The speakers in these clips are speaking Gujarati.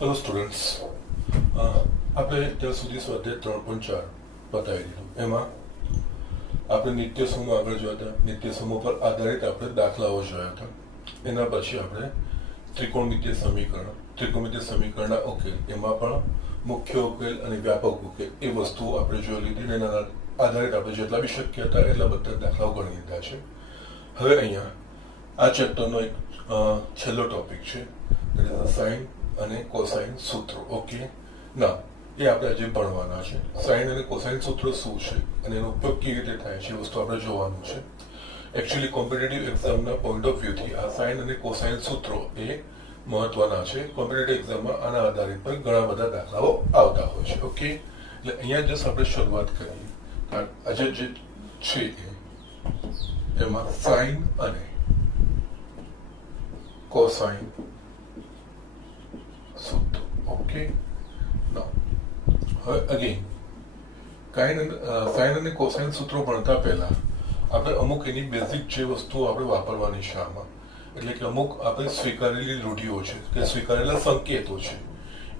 હેલો સ્ટુડન્ટ્સ, આપણે ત્યાં સુધી સ્વાધ્યાય 3.4 બતાવી દીધું. એમાં આપણે નિત્ય સમૂહ આગળ જોયા હતા. નિત્ય સમૂહ પર આધારિત આપણે દાખલાઓ જોયા હતા. એના પછી આપણે ત્રિકોણમિતીય સમીકરણના ઉકેલ, એમાં પણ મુખ્ય ઉકેલ અને વ્યાપક ઉકેલ એ વસ્તુ આપણે જોઈ લીધી. એના આધારિત આપણે જેટલા બી શક્ય હતા એટલા બધા દાખલાઓ ગણી લીધા છે. હવે અહીંયા આ ચેપ્ટરનો એક છેલ્લો ટોપિક છે, સાઇન અને કોસાઇન સૂત્રો. ઓકે, ના એ આપણે આજે ભણવાના છે. સાઇન અને કોસાઇન સૂત્રો શું છે અને એનો ઉપયોગ કેવી રીતે થાય છે એ વસ્તુ આપણે જોવાનું છે. એકચ્યુઅલી કોમ્પિટિટિવ એક્ઝામના પોઈન્ટ ઓફ વ્યૂથી આ સાઇન અને કોસાઇન સૂત્રો એ મહત્વના છે. કોમ્પિટિટિવ એક્ઝામમાં આના આધારિત પર ઘણા બધા દાખલાઓ આવતા હોય છે. ઓકે, એટલે અહીંયા જસ્ટ આપણે શરૂઆત કરીએ. આજે જે છે એમાં સાઇન અને કોસાઇન સૂત્ર. ઓકે, હવે અગેન સાઇન અને કોસાઇન સૂત્રો ભણતા પહેલા આપણે અમુક એની બેઝિક જે વસ્તુઓ આપણે વાપરવાની છે આમાં, એટલે કે અમુક આપણે સ્વીકારેલી રૂઢિઓ છે કે સ્વીકારેલા સંકેતો છે,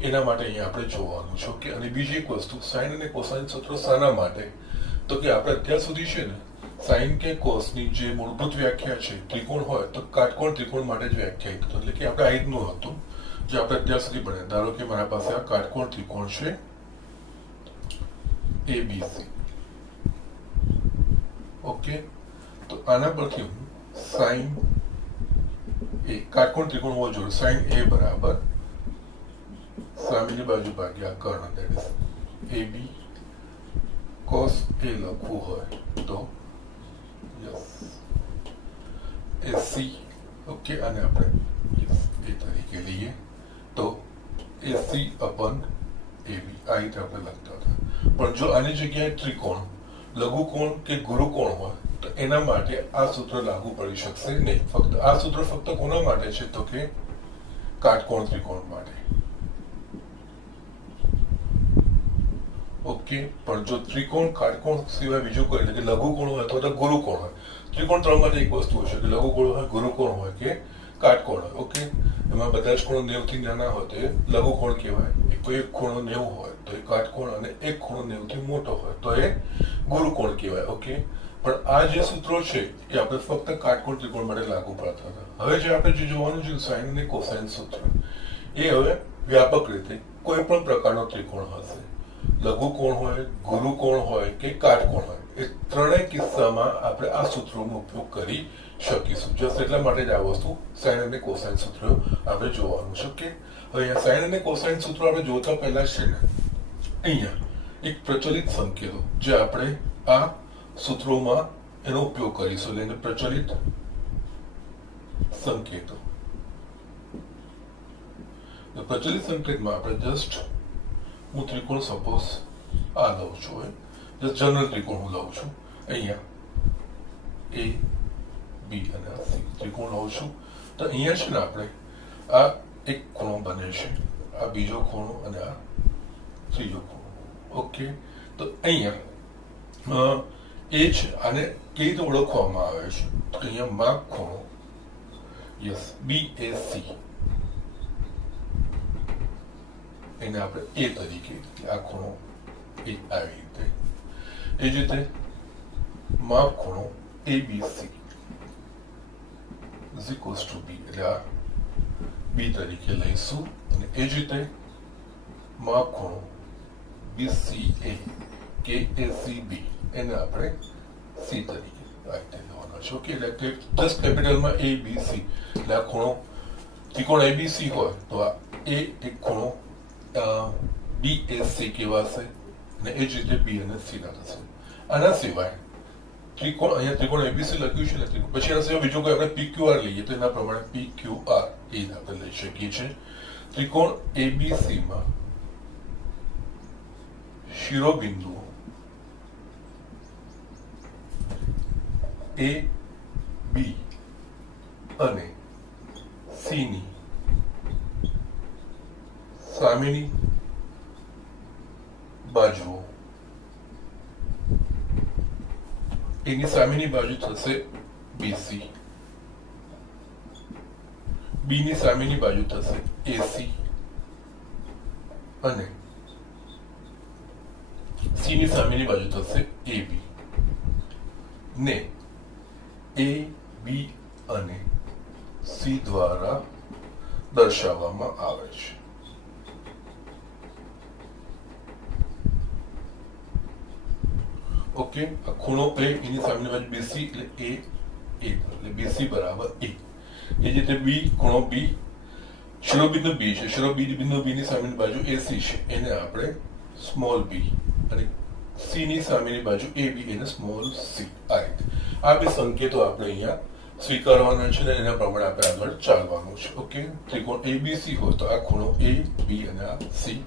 એના માટે અહીંયા આપણે જોવાનું છે. ઓકે, અને બીજી એક વસ્તુ, સાઇન અને કોસાઇન સૂત્રો શાના માટે, તો કે આપણે અત્યાર સુધી છે ને સાઇન કે કોસની જે મૂળભૂત વ્યાખ્યા છે, ત્રિકોણ હોય તો કાટકોણ ત્રિકોણ માટે જ વ્યાખ્યાયિત હતું. એટલે કે આપણે આ રીતનું હતું જે આપણે અત્યાર સુધી ભણ્યા. ધારો કે મારા પાસે આ કાટકોણ ત્રિકોણ છે ABC. ઓકે, તો આના પરથી હું સાઇન એ કાટકોણ ત્રિકોણ હોવો જોઈએ. સાઇન એ બરાબર સામેની બાજુ ભાગ્યા કર્ણ, that is AB. Cos A લખવું હોય તો AC. ઓકે, અને આપણે એ તરીકે લઈએ તો AC અપન AB, આ રીતે આપણે લખતા હતા. પણ જો આની જગ્યાએ ત્રિકોણ, લઘુકોણ કે ગુરુકોણ હોય તો એના માટે આ સૂત્ર લાગુ પડી શકશે નહીં. આ સૂત્ર ફક્ત કોના માટે છે, તો કે કાટકોણ ત્રિકોણ માટે. ઓકે, પણ જો ત્રિકોણ કાટકોણ સિવાય બીજું કોઈ, એટલે કે લઘુકોણ હોય અથવા તો ગુરુકોણ હોય, ત્રિકોણ ત્રણમાંથી એક વસ્તુ હશે કે લઘુકોણ હોય, ગુરુકોણ હોય કે કાટકોણ હોય. ઓકે, એમાં બધા જ ખૂણો 90 થી નાના હોય તો એ લઘુકોણ કહેવાય. કોઈ એક ખૂણો 90 હોય તો એ કાટકોણ, અને એક ખૂણો 90 થી મોટો હોય તો એ ગુરુકોણ કહેવાય. ઓકે, પણ આ જે સૂત્રો છે એ આપણે ફક્ત કાટકોણ ત્રિકોણ માટે લાગુ પડતા હતા. હવે જે આપણે જે જોવાનું છે સાઇન અને કોસાઇન સૂત્ર, એ હવે વ્યાપક રીતે કોઈ પણ પ્રકારનો ત્રિકોણ હશે, લઘુકોણ હોય, ગુરુકોણ હોય કે કાટકોણ હોય, એ ત્રણેય કિસ્સામાં આપણે આ સૂત્રોનો ઉપયોગ કરી શકીશું. જસ્ટ એટલા માટે જ આ વસ્તુ સાઇન અને કોસાઇન સૂત્રો આપણે જોવાનું છે. ઓકે, હવે અહીંયા સાઇન અને કોસાઇન સૂત્રો આપણે જોતા પહેલા છે ને અહીંયા એક પ્રચલિત સંકેતો જે આપણે આ સૂત્રોમાં એનો ઉપયોગ કરીશું, એટલે પ્રચલિત સંકેતો. પ્રચલિત સંકેતમાં આપણે જસ્ટ હું ત્રિકોણ સપોઝ આ લઉં છું, જસ્ટ જનરલ ત્રિકોણ હું લઉં છું. અહીંયા A, B અને C ત્રિકોણ લઉં છું. તો અહીંયા છે ને આપણે આ એક ખૂણો બને છે, આ બીજો ખૂણો અને આ ત્રીજો ખૂણો. ઓકે, તો અહીંયા એ છે, આને કેવી રીતે ઓળખવામાં આવે છે તો અહીંયા માપ ખૂણો BAC, એને આપણે A તરીકે, આ ખૂણો એ આવી રીતે. એ જ રીતે માપ ખૂણો ABC is equals to B, એટલે આ B તરીકે લઈશું. અને એ જ રીતે માપ ખૂણો BCA કે ACB, એને આપણે C તરીકે લેવાનો છે. ઓકે, એટલે જસ્ટ કેપિટલમાં ABC, એટલે આ ખૂણો ત્રિકોણ ABC હોય તો આ A એક ખૂણો BAC કહેવાશે, અને એ જ રીતે B અને C ના થશે. આના સિવાય ત્રિકોણ, અહીંયા ત્રિકોણ ABC લખ્યું છે ને, પછી એના સિવાય બીજું કોઈ આપણે PQR લઈએ તો એના પ્રમાણે PQR એ આપણે લઈ શકીએ છીએ. ત્રિકોણ ABC માં શિરોબિંદુઓ A, B અને C ની સામેની બાજુઓ, એની સામેની બાજુ થશે BC, B ની સામેની બાજુ થશે AC, અને સી ની સામેની બાજુ થશે એ બી ને એ બી અને સી દ્વારા દર્શાવવામાં આવે છે. ઓકે, આ ખૂણો એ એની સામેની બાજુ બીસી એટલે એ એટલે બીસી બરાબર એ. એ જ રીતે બી ખૂણો બી શિરોબિંદુ બી છે, શિરોબિંદુ બી ની સામેની બાજુ એસી છે, એને આપણે સ્મોલ બી અને સી ની સામેની બાજુ એ બી એને સ્મોલ સી. આ રીતે આ બે સંકેતો આપણે અહીંયા સ્વીકારવાના છે અને એના પ્રમાણે આપણે આગળ ચાલવાનું છે. ઓકે, ત્રિકોણ એબીસી હોય તો આ ખૂણો એ બી અને આ સી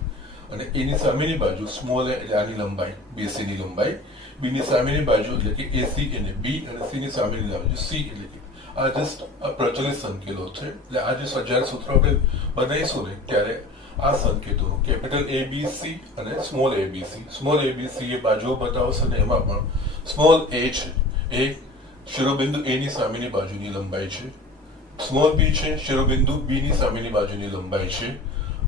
અને એની સામેની બાજુ સ્મોલ એ એટલે આની લંબાઈ બીસી ની લંબાઈ, બી ની સામેની બાજુ એટલે કે એસી એને બી અને સી ની સામેની બાજુ સી એટલે કે આ જસ્ટ પ્રચલિત સંકેતો છે. એટલે આ જે જ્યારે સૂત્ર આપણે બનાવીશું ને ત્યારે આ સંકેતોનું કેપિટલ એબીસી અને સ્મોલ એબીસી એ બાજુઓ બતાવશે ને એમાં પણ સ્મોલ એ છે એ શિરોબિંદુ એ ની સામેની બાજુની લંબાઈ છે, સ્મોલ બી છે શિરોબિંદુ બી ની સામેની બાજુની લંબાઈ છે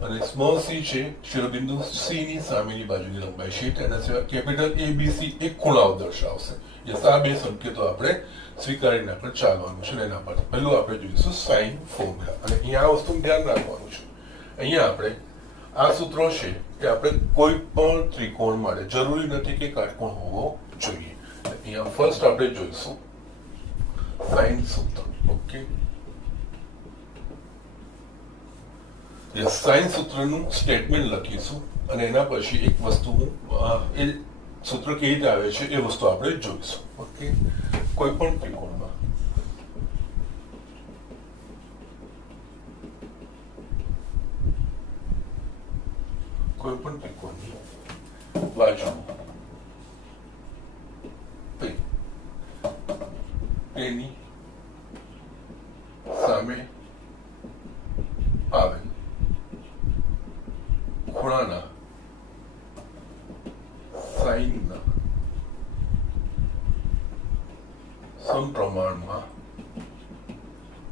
અને સ્મોલ સી છે શિરોબિંદુ સી ની સામેની બાજુની લંબાઈ છે. તેના સિવાય કેપિટલ એબીસી એક ખૂણાઓ દર્શાવશે. આ બે સંકેતો આપણે સ્વીકારીને આપણે ચાલવાનું છે. એના પર પહેલું આપણે જોઈશું સાઇન ફોર્મ્યુલા અને અહીંયા આ વસ્તુનું ધ્યાન રાખવાનું છે. અહીંયા આપણે આ સૂત્રો છે કે આપણે કોઈ પણ ત્રિકોણ માટે જરૂરી નથી કે કાટકોણ હોવો જોઈએ. અહીંયા ફર્સ્ટ આપણે જોઈશું સાઇન સૂત્ર. ઓકે, સાઇન સૂત્રનું સ્ટેટમેન્ટ લખીશું અને એના પછી એક વસ્તુ એ સૂત્ર કેવી રીતે આવે છે એ વસ્તુ આપણે જોઈશું. ઓકે, કોઈ પણ ત્રિકોણમાં બાજુ તેની સામે આવે ખૂણાના સાઇનના સમપ્રમાણમાં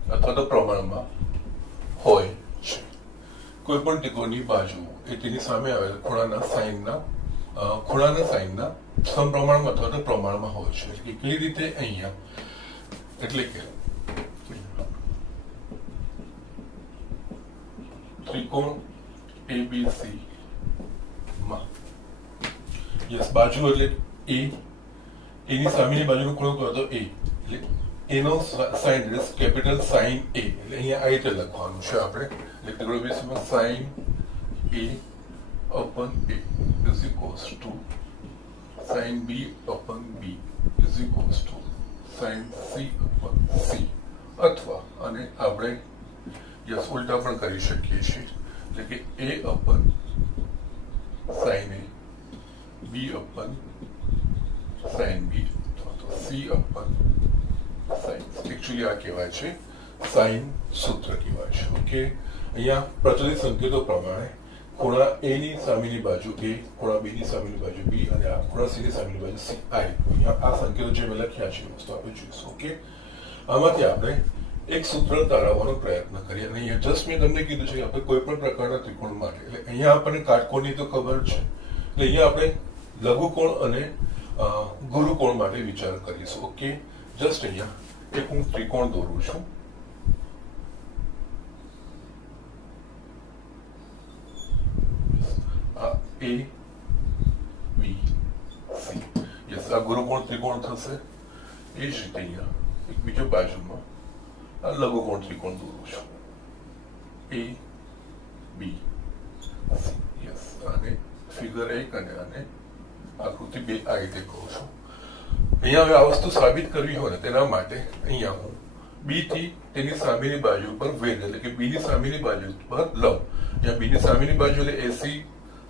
અથવા તો પ્રમાણમાં હોય છે. કોઈ પણ ત્રિકોણની બાજુ એ તેની સામે આવેલ ખૂણાના સાઇનના સમપ્રમાણમાં અથવા તો પ્રમાણમાં હોય છે. કે કઈ રીતે અહીંયા એટલે કે ત્રિકોણ એબીસી માં બાજુ એટલે એની સામેની બાજુનો ખૂણો કયો હતો એ એટલે એનો સાઇન એટલે કેપિટલ સાઇન એ એટલે અહીંયા આ રીતે લખવાનું છે આપણે. એટલે ત્રિકોણ એબીસીમાં sine A upon a is equals to sin b upon b is equals to sin c upon c. અથવા અને આપણે યસ ઉલટા પણ કરી શકીએ છીએ. એટલે કે a upon sin a, b upon sin b અથવા તો c upon sin. એકચ્યુઅલી આ કહેવાય છે સાઇન સૂત્ર કહેવાય છે. ઓકે, અહીંયા પ્રચલિત સંકેતો પ્રમાણે ખૂણા એ ની સામેની બાજુ એ, ખૂણા બી ની સામેની બાજુ બી અને આ ખૂણા સી ની સામેની બાજુ સી. અહીંયા આ સંકેતો જે મેં લખ્યા છે વસ્તુ આપણે જોઈશું. ઓકે, આમાંથી આપણે એક સૂત્ર તારવવાનો પ્રયત્ન કરીએ. અને અહીંયા જસ્ટ મેં તમને કીધું છે કે આપણે કોઈ પણ પ્રકારના ત્રિકોણ માટે એટલે અહીંયા આપણને કાટકોણની તો ખબર છે એટલે અહીંયા આપણે લઘુકોણ અને ગુરુકોણ માટે વિચાર કરીશું. ઓકે, જસ્ટ અહીંયા એક હું ત્રિકોણ દોરું છું. A B C. યસ, આ ગુરુકોણ ત્રિકોણ થશે. એ જ રીતે અહીંયા એક બીજો બાજુમાં આ લઘુકોણ ત્રિકોણ દોરું છું. A B C. યસ, આને ફિગર 1 અને આને આકૃતિ 2 આ રીતે કહું છું. અહીંયા હવે આ વસ્તુ સાબિત કરવી હોય ને તેના માટે અહીંયા હું બી થી તેની સામેની બાજુ પર વેધ એટલે કે બી ની સામેની બાજુ પર લંબ. અહીંયા બી ની સામેની બાજુ એટલે એસી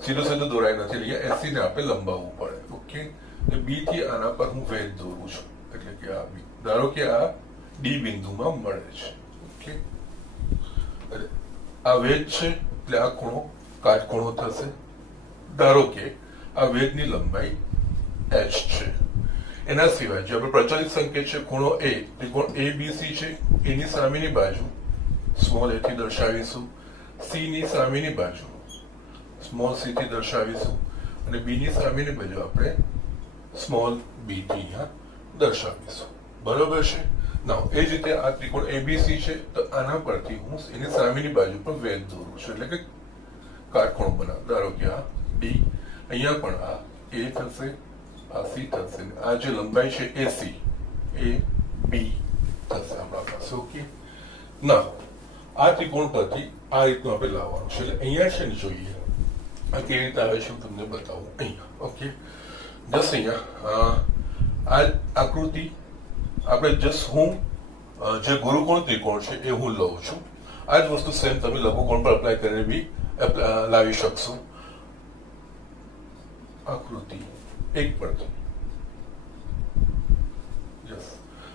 સીધો દોરાય નથી. અહીંયા એસી ને આપણે લંબાવવું પડે. ઓકે, એટલે બી થી આના પર હું વેધ દોરું છું. એટલે કે આ બી ધારો કે આ ડી બિંદુમાં મળે છે. ઓકે, આ વેધ છે એટલે આ ખૂણો કાટખૂણો થશે. ધારો કે આ વેધની લંબાઈ h છે. એના સિવાય જે આપણે પ્રચલિત સંકેત છે ખૂણો એ, ત્રિકોણ એબીસી છે એની સામેની બાજુ સ્મોલ એ થી દર્શાવીશું. સી ની સામેની બાજુ સ્મોલ સી થી દર્શાવીશું અને બી ની સામેની બાજુ આપણે સ્મોલ બી થી અહીંયા દર્શાવીશું. બરોબર છે. નાઉ એ જ રીતે આ ત્રિકોણ એબીસી છે તો આના પરથી હું એની સામેની બાજુ પર વેધ દોરું છું, એટલે કે કાટખૂણો બનાવ. ધારો કે આ ડી, અહીંયા પણ આ એ થશે, આ સી થશે, આ જે લંબાઈ છે એ સી, એ બી થશે આપણા પાસે. ઓકે. ના આ ત્રિકોણ પરથી આ રીતનું આપણે લાવવાનું છે. એટલે અહીંયા છે ને જોઈએ આ કેવી રીતે આવે છે હું તમને બતાવું અહીંયા. ઓકે. જસ્ટ અહીંયા આ આકૃતિ આપણે જસ્ટ હું જે ગુરુકોણ ત્રિકોણ છે એ હું લઉં છું. આ જ વસ્તુ સેમ તમે લઘુકોણ પર અપ્લાય કરીને બી લાવી શકશો. આકૃતિ એક પરથી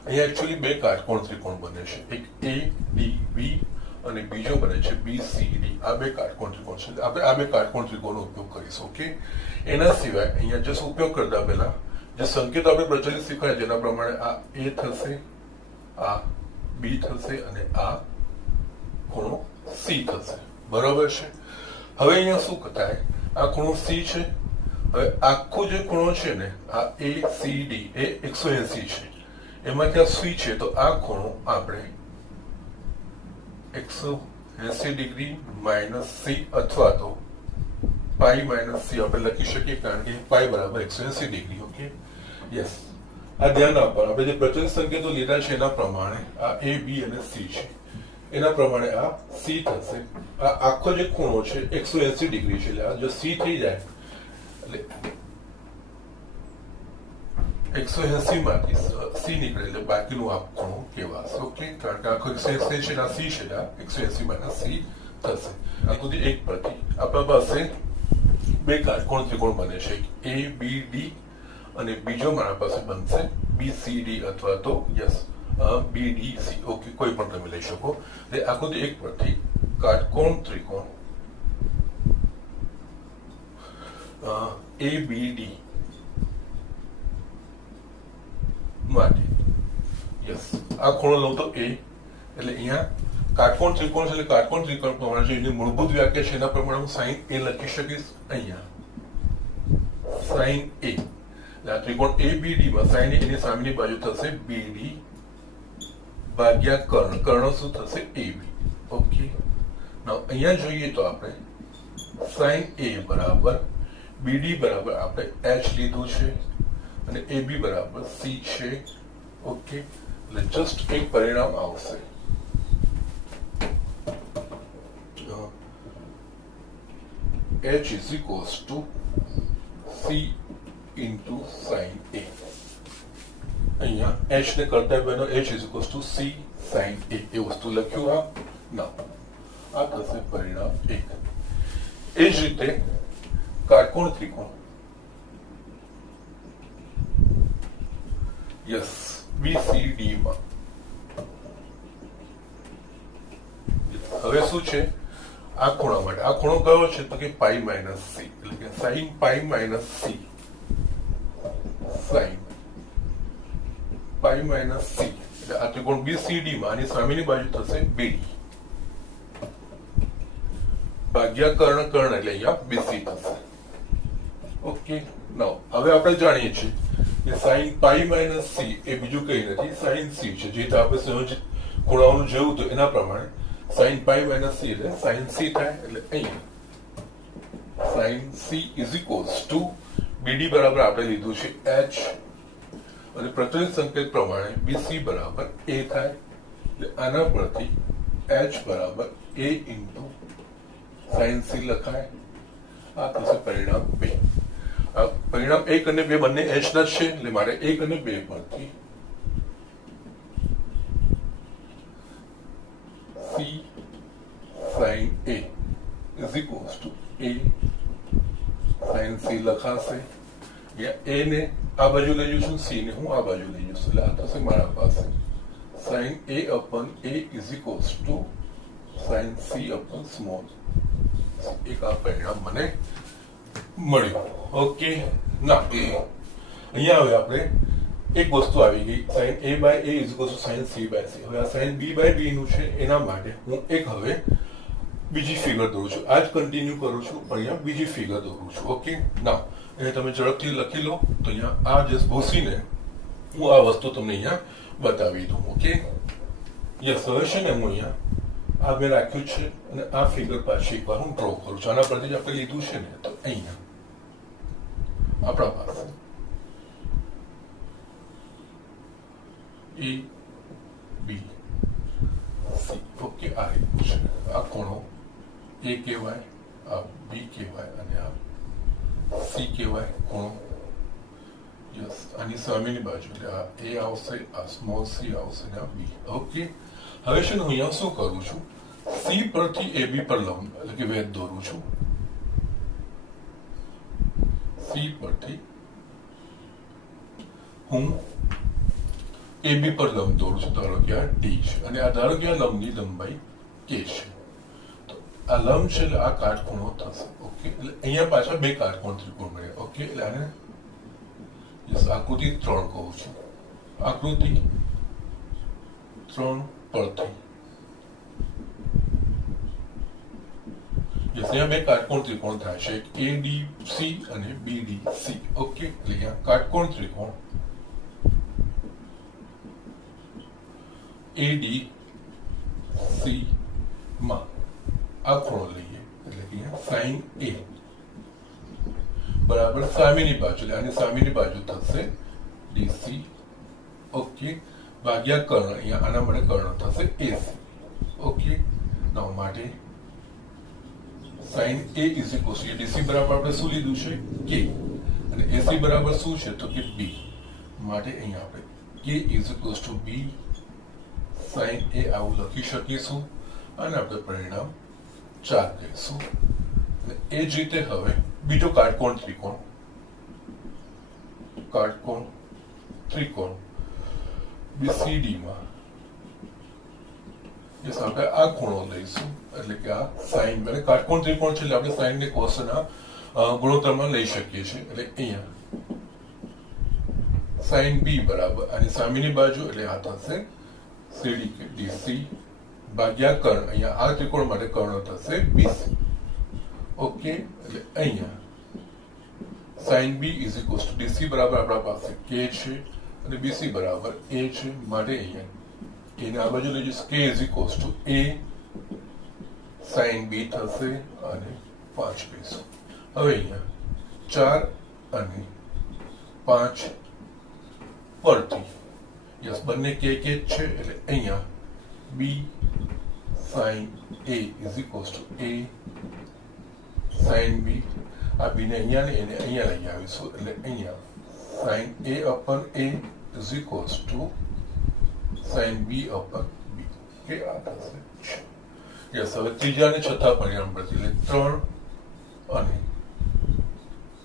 અહીંયા એકચ્યુઅલી બે કાટકોણ ત્રિકોણ બને છે. એક એ ડી બી અને બીજો બને છે બી સી ડી. આ બે કાટકોણ ત્રિકોણ છે. આપણે આ બે કાટકોણ ત્રિકોણનો ઉપયોગ કરીશું. ઓકે. એના સિવાય અહીંયા જસ્ટ ઉપયોગ કરતા પહેલા જે સંકેતો આપણે પ્રચલિત શીખવાય જેના પ્રમાણે આ એ થશે, આ બી થશે અને આ ખૂણો સી થશે. બરોબર છે. હવે અહીંયા શું થાય, આ ખૂણો સી છે. હવે આખો જે ખૂણો છે ને આ એ સી ડી એ 180 છે. એમાંથી આ સી છે તો આ ખૂણો આપણે 180 ડિગ્રી માઇનસ સી અથવા તો પાઈ માઇનસ સી આપણે લખી શકીએ, કારણ કે પાઈ બરાબર 180 ડિગ્રી. ઓકે. યસ. આ ધ્યાન આપવાનું, આપણે જે પ્રચલિત સંકેતો લીધા છે એના પ્રમાણે આ એ બી અને સી છે, એના પ્રમાણે આ સી થશે. આ આખો જે ખૂણો છે 180 ડિગ્રી છે. એટલે આ જો સી થઈ જાય એટલે 180 માંથી સી નીકળે એટલે બાકીનું આ ખૂણો કહેવાશે. ઓકે. કારણ કે આખો 180 છે આ સી છે, આ 180 માઇનસ સી થશે. આકૃતિ એક પરથી આપણા પાસે બે કાટકોણ ત્રિકોણ બને છે, એ બી ડી અને બીજો મારા પાસે બનશે બી સી ડી અથવા તો yes B D C. Okay. કોઈ પણ તમે લઈ શકો. એટલે આકૃતિ એક પરથી કાટકોણ ત્રિકોણ એ બી ડી માટે યસ આ ખૂણો લઉં તો એ, એટલે અહીંયા કાટકોણ ત્રિકોણ છે એટલે કાટકોણ ત્રિકોણ પ્રમાણે છે એની મૂળભૂત વ્યાખ્યા છે એના પ્રમાણે હું સાઈન એ લખી શકીશ. અહીંયા સાઈન એ એટલે આ ત્રિકોણ એ બી ડી માં સાઈન એની સામેની બાજુ થશે બી ડી ભાગ્યા કર્ણ. કર્ણ શું થશે? એ બી. ઓકે. નાઉ અહીંયા જોઈએ તો આપણે સાઈન એ બરાબર બીડી બરાબર આપણે એચ લીધું છે અને એ બી બરાબર સી છે. ઓકે. એટલે જસ્ટ એક પરિણામ આવશે, H is equals to C into sin A. અહીંયા H ને કરતા બનો H is equals to C sin A એ વસ્તુ લખ્યું. આ ના આ થશે પરિણામ એક. એ જ રીતે કાટકોણ ત્રિકોણ યસ BCD માં હવે શું છે આ ખૂણા માટે? આ ખૂણો કયો છે તો કે પાઈ માઇનસ સી, એટલે કે sine pi minus C, sine pi minus C. એટલે આ ત્રિકોણ બીસીડી માં આની સામેની બાજુ થશે બીડી ભાગ્યા કર્ણ કર્ણ એટલે અહીંયા બીસી થશે. ઓકે. નાઉ હવે આપણે જાણીએ છીએ કે સાઈન પાઈ માઇનસ સી એ બીજું કઈ નથી, સાઈન સી છે. જે આપણે સંયોજિત ખૂણાઓનું જોયું તો એના પ્રમાણે સાઈન પાઈ માઇનસ સી એટલે સાઈન સી થાય. એટલે અહીંયા sine C is equals to BD બરાબર આપણે લીધું છે એચ અને પ્રચલિત સંકેત પ્રમાણે બીસી બરાબર એ થાય. એટલે આના પરથી એચ બરાબર એ ઇન્ટુ સાઈન સી લખાય. આ થશે પરિણામ 2. પરિણામ 1 અને 2 બંને એચ ના છે એટલે મારે 1 અને 2 પરથી C sin A is equals to A sin C લખાશે. યા A ને આ બાજુ લઈ જઈશું, C ને હું આ બાજુ લઈ જઈશું, એટલે આ થશે મારા પાસે sin A upon A is equals to sin C upon small. એક આ પરિણામ મને મળ્યું. ઓકે. ના અહીંયા હવે આપણે એક વસ્તુ આવી ગઈ, sin A by A is equals to sin C by C. હવે આ sin B by B નું છે એના માટે હું એક હવે બીજી ફિગર દોરું છું, આ જ કન્ટિન્યુ કરું છું, અહીંયા બીજી ફિગર દોરું છું. ઓકે, ના અહીંયા તમે ઝડપથી લખી લો તો અહીંયા આ જે ભૂસીને હું આ વસ્તુ તમને અહીંયા બતાવી દઉં. Okay, yes. હવે છે ને હું અહીંયા આ મેં રાખ્યું છે અને આ ફિગર પાછી એકવાર હું ડ્રો કરું છું. આના પરથી જ આપણે લીધું છે ને, તો અહીંયા આપણા પાસે એ બી સી. ઓકે, આ રીતનું છે. આ ખૂણો એ કહેવાય, આ બી કહેવાય અને આ સી કહેવાય ખૂણો. યસ, આની સામેની બાજુ એટલે આ એ આવશે, આ સ્મોલ સી આવશે ને આ બી. ઓકે, હવે છે ને હું અહીંયા શું કરું છું, સી પરથી એ બી પર લંબ એટલે કે વેધ દોરું છું. સી પરથી હું એ બી પર લંબ દોરું છું. ધારો કે આ ડી છે અને આ ધારો કે આ લંબની લંબાઈ કે છે. તો આ લંબ છે એટલે આ કાટખૂણો થશે. ઓકે, એટલે અહીંયા પાછા બે કાટકોણ ત્રિકોણ મળ્યા. ઓકે, એટલે આને આકૃતિ 3 કહું છું. આકૃતિ 3 પરથી અહીંયા બે કાટકોણ ત્રિકોણ થાય છે, એક એડીસી અને બીડીસી. ઓકે, એટલે અહીંયા કાટકોણ ત્રિકોણ એડીસી માં આ ખૂણો લઈએ એટલે કે અહીંયા સાઈન એ બરાબર સામેની બાજુ, એટલે આની સામેની બાજુ થશે ડીસી. ઓકે, ભાગ્યા કર્ણ, અહીંયા આના માટે કર્ણ થશે એસી. ઓકે, નાવ માટે sine A is equal to DC બરાબર આપણે શું લીધું છે કે, અને એસી બરાબર શું છે તો કે બી. માટે અહીંયા આપણે કે is equal to B sine A આવું લખી શકીશું અને આપણે પરિણામ 4 કહીશું. એ જ રીતે હવે બીજો કાટકોણ ત્રિકોણ બીસીડી માં આપણે આ ખૂણો લઈશું એટલે કે આ સાઈન, એટલે કાટકોણ ત્રિકોણ છે એટલે આપણે સાઈન ને કોસના ગુણોત્તરમાં લઈ શકીએ છીએ. એટલે અહીંયા સાઈન બી બરાબર આની સામેની બાજુ એટલે આ થશે સીડી કે ડીસી ભાગ્યા કર્ણ, અહીંયા આ ત્રિકોણ માટે કર્ણ થશે બીસી. ઓકે, એટલે અહીંયા sine B is equal to DC બરાબર આપણા પાસે કે છે અને બીસી બરાબર એ છે. માટે અહીંયા એને આ બાજુ લઈ જઈશું, કે is equal to A sine B થશે અને 5 કહીશું. હવે અહીંયા 4 અને 5 પરથી યસ બંને કે જ છે એટલે અહીંયા B sine A is equal to A sine B. આ બીને અહીંયા ને એને અહીંયા લઈ આવીશું એટલે અહીંયા sine A upon A is equal to sine B upon B. કે આ થશે યસ. હવે ત્રીજા અને છઠ્ઠા પરિણામ પરથી એટલે 3 અને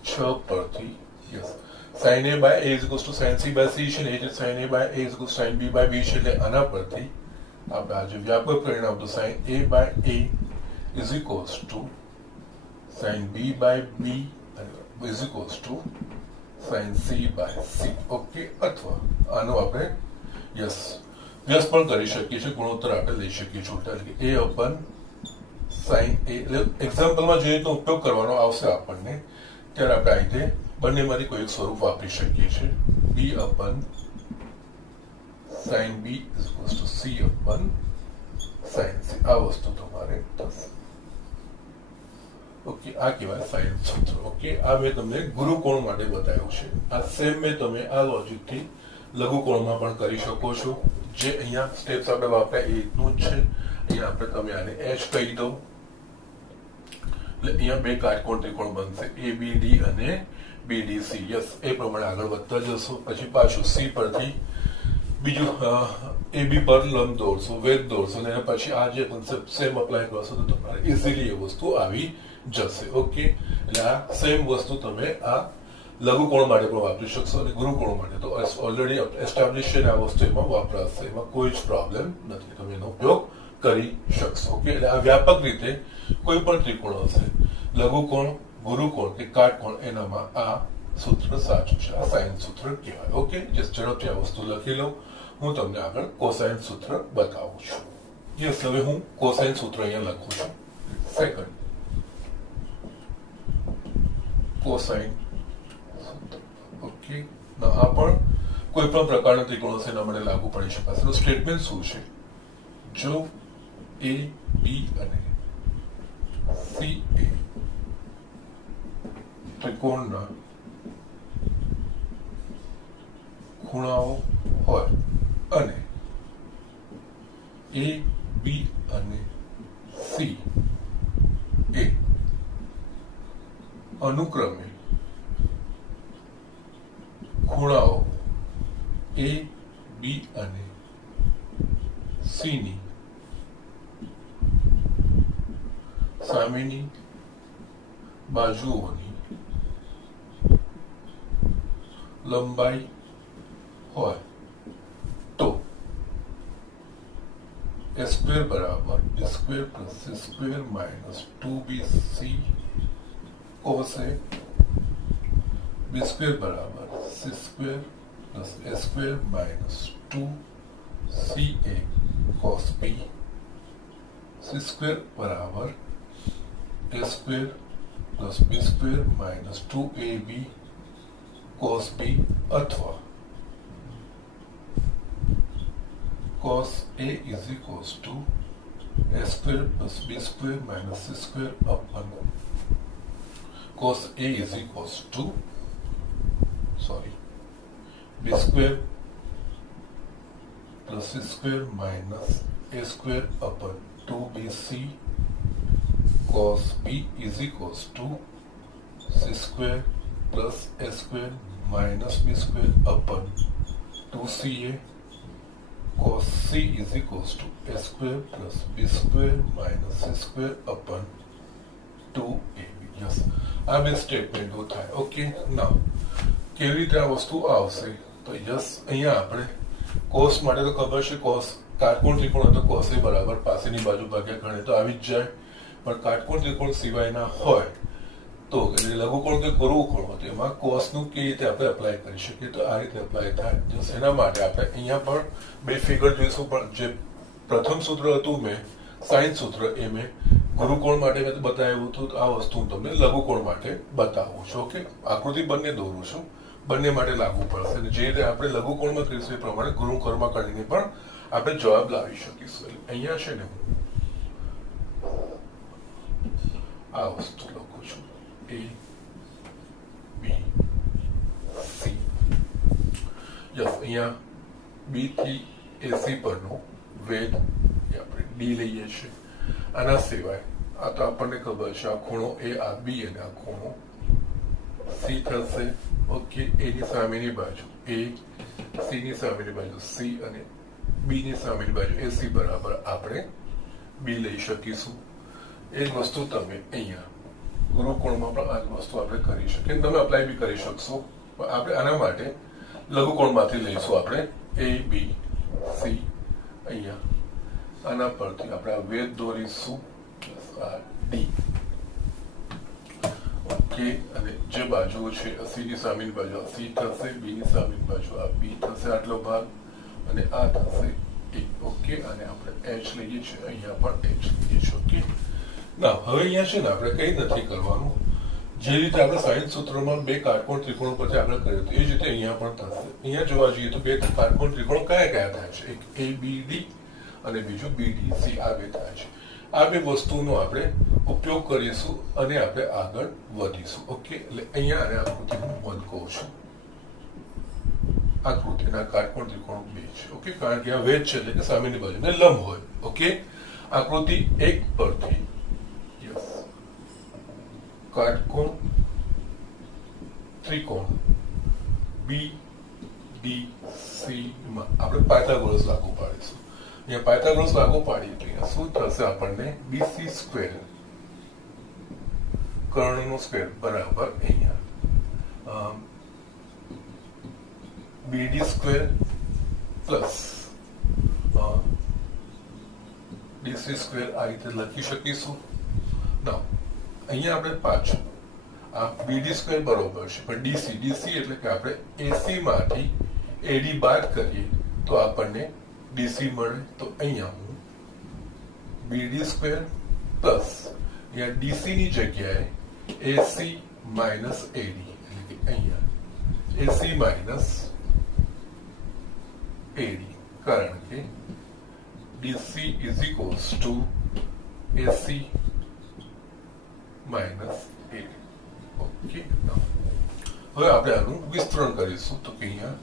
6 પરથી yes sine A by A is equal to sine C by c છે ને એ જ sine A by A is equal to sine B by b છે. એટલે આના પરથી આપણે આ જે વ્યાપક પરિણામ તો sine A by A is equal to sine B by B is equal to sine C by C. Okay, અથવા આનો આપણે યસ વ્યસ્ત પણ કરી શકીએ છીએ, ગુણોત્તર આપણે લઈ શકીએ છીએ ઉલટા, એટલે એ અપન સાઈન એ. એક્ઝામ્પલમાં જે રીતનો ઉપયોગ કરવાનો આવશે આપણને ત્યારે આપણે આ રીતે બંનેમાંથી કોઈ એક સ્વરૂપ વાપરી શકીએ છીએ. B upon sine B is equal to c upon sine C. આ વસ્તુ તમારે થશે. ઓકે, આ કહેવાય સાઈન સૂત્ર. ઓકે, આ મેં તમને ગુરુકોણ માટે બતાવ્યું છે. આ સેમ મેં તમે આ લોજિકથી લઘુકોણમાં પણ કરી શકો છો. જે અહીંયા સ્ટેપ્સ આપણે વાપર્યા એ રીતનું જ છે. અહીંયા આપણે તમે આને એચ કહી દો એટલે અહીંયા બે કાટકોણ ત્રિકોણ બનશે એ બી ડી અને બીડીસી. યસ, એ પ્રમાણે આગળ વધતા જશો. પછી પાછું સી પરથી બીજું એ બી પર લંબ દોરશો, વેધ દોરશો અને પછી આ જે કોન્સેપ્ટ સેમ અપ્લાય કરશો તો તમારે ઇઝીલી એ વસ્તુ આવી જશે. ઓકે, એટલે આ સેમ વસ્તુ તમે આ લઘુકોણ માટે પણ વાપરી શકશો અને ગુરુકોણ માટે તો ઓલરેડી એસ્ટાબ્લિશ છે આ વસ્તુ એમાં વાપરાશે, એમાં કોઈ જ પ્રોબ્લેમ નથી, તમે એનો ઉપયોગ કરી શકશો. ઓકે, એટલે આ વ્યાપક રીતે કોઈ પણ ત્રિકોણ હશે, લઘુકોણ, ગુરુકોણ કે કાટકોણ, એનામાં આ સૂત્ર સાચું છે. આ સાઈન સૂત્ર કહેવાય. ઓકે, ઝડપથી આ વસ્તુ લખી લો. હું તમને આગળ કોસાઇન સૂત્ર બતાવું છું. યસ, હવે હું કોસાઇન સૂત્ર અહીંયા લખું છું. Second cosine. ઓકે, આ પણ કોઈ પણ પ્રકારના ત્રિકોણો છે એના માટે લાગુ પડી શકાશે. તો સ્ટેટમેન્ટ શું છે? જો એ બી અને સી એ ત્રિકોણના ખૂણાઓ હોય અને એ બી અને સી એ અનુક્રમે ખૂણાઓ એ બી અને સી ની સામેની બાજુઓની લંબાઈ હોય તો a square बराबर b square plus c square minus 2bc cos a, b square बराबर c square plus a square minus 2ca cos b, c square बराबर a square plus b square minus 2ab cos b अथवा cos A is equals to a square plus b square minus c square upon cos A is equals to b square plus c square minus a square upon 2bc cos B is equals to c square plus a square minus b square upon 2ca cos C is equals to a square plus b square minus c square upon 2ab. Yes, આ બે સ્ટેટમેન્ટો થાય. ઓકે, નાઉ કેવી રીતે આ વસ્તુ આવશે? તો યસ, અહીંયા આપણે કોસ માટે તો ખબર છે, કોસ કાટકોણ ત્રિકોણ હતો, કોસ એ બરાબર પાસેની બાજુ ભાગ્યા ગણે તો આવી જ જાય. પણ કાટકોણ ત્રિકોણ સિવાયના હોય તો એટલે લઘુકોણ કે ગુરુકોણ હોય તો એમાં કોસનું કેવી રીતે આપણે એપ્લાય કરી શકીએ? તો આ રીતે એપ્લાય થાય. જસ્ટ એના માટે આપણે અહીંયા પણ બે ફિગર જોઈશું. પણ જે પ્રથમ સૂત્ર હતું મેં સાઇન સૂત્ર, એ મેં ગુરુકોણ માટે મેં બતાવ્યું હતું. તો આ વસ્તુ હું તમને લઘુકોણ માટે બતાવું છું. ઓકે, આકૃતિ બંને દોરું છું, બંને માટે લાગુ પડશે. અને જે રીતે આપણે લઘુકોણમાં કરીશું એ પ્રમાણે ગુરુકોણમાં કરીને પણ આપણે જવાબ લાવી શકીશું. અહીંયા છે ને હું આ વસ્તુ લખું છું, A B C. યસ, અહીંયા બી થી એસી પરનો વેધ એ આપણે ડી લઈએ છીએ. આના સિવાય આ તો આપણને ખબર છે, આ ખૂણો એ, આ બી અને આ ખૂણો સી થશે. ઓકે, એની સામેની બાજુ એ, સી ની સામેની બાજુ સી અને બી ની સામેની બાજુ એસી બરાબર આપણે બી લઈ શકીશું. એ જ વસ્તુ તમે અહીંયા ગુરુકોણમાં પણ આ જ વસ્તુ આપણે કરી શકીએ. તમે અપ્લાય બી કરી શકશો. પણ આપણે આના માટે લઘુકોણમાંથી લઈશું આપણે એ બી સી. અહીંયા આના પરથી આપણે આ વેધ દોરીશું, આ ડી. ઓકે, અને જે બાજુઓ છે, સી ની સામેની બાજુ આ સી થશે, બી ની સામેની બાજુ આ બી થશે, આટલો ભાગ, અને આ થશે એ. ઓકે, અને આપણે એચ લઈએ છીએ, અહીંયા પણ એચ લઈએ છીએ. ઓકે, ના હવે અહીંયા છે ને આપણે કંઈ નથી કરવાનું. જે રીતે આપણે સાઇન સૂત્રમાં બે કાટકોણ ત્રિકોણો પરથી આગળ કર્યું હતું એ જ રીતે અહીંયા પણ થશે. અહીંયા જોવા જઈએ તો બે કાટકોણ ત્રિકોણો કયા કયા થાય છે? એક એ બી ડી અને બીજું બી ડી સી. આ બે થાય છે. આ બે વસ્તુનો આપણે ઉપયોગ કરીશું અને આપણે આગળ વધીશું. ઓકે, એટલે અહીંયા આને આકૃતિ હું બંધ કહું છું. આકૃતિના કાટકોણ ત્રિકોણ બે છે. ઓકે, કારણ કે આ વેધ છે એટલે કે સામેની બાજુ ને લંબ હોય. ઓકે, આકૃતિ એક પરથી કાટકોણ ત્રિકોણ બી ડી સી માં આપણે પાયથાગોરસ લાગુ પાડીશું. અહીંયા પાયથાગોરસ લાગુ પાડીએ તો અહીંયા શું થશે? આપણને બીસી સ્ક્વેર કર્ણનો સ્ક્વેર બરાબર અહીંયા BD square plus DC square આ રીતે લખી શકીશું. ના, અહીંયા આપણે પાછું આ બીડી સ્ક્વેર બરોબર છે, પણ ડીસી ડીસી એટલે કે આપણે એસી માંથી એડી બાદ કરીએ તો આપણને ડીસી મળે. તો અહીંયા હું બીડી સ્ક્વેર પ્લસ यहाँ डीसी ની જગ્યાએ એસી માઇનસ એડી, એટલે કે અહીંયા એસી માઇનસ એડી, કારણ કે DC is equals to AC minus AD. Okay, હવે આપણે આનું વિસ્તરણ કરીશું તો કે અહીંયા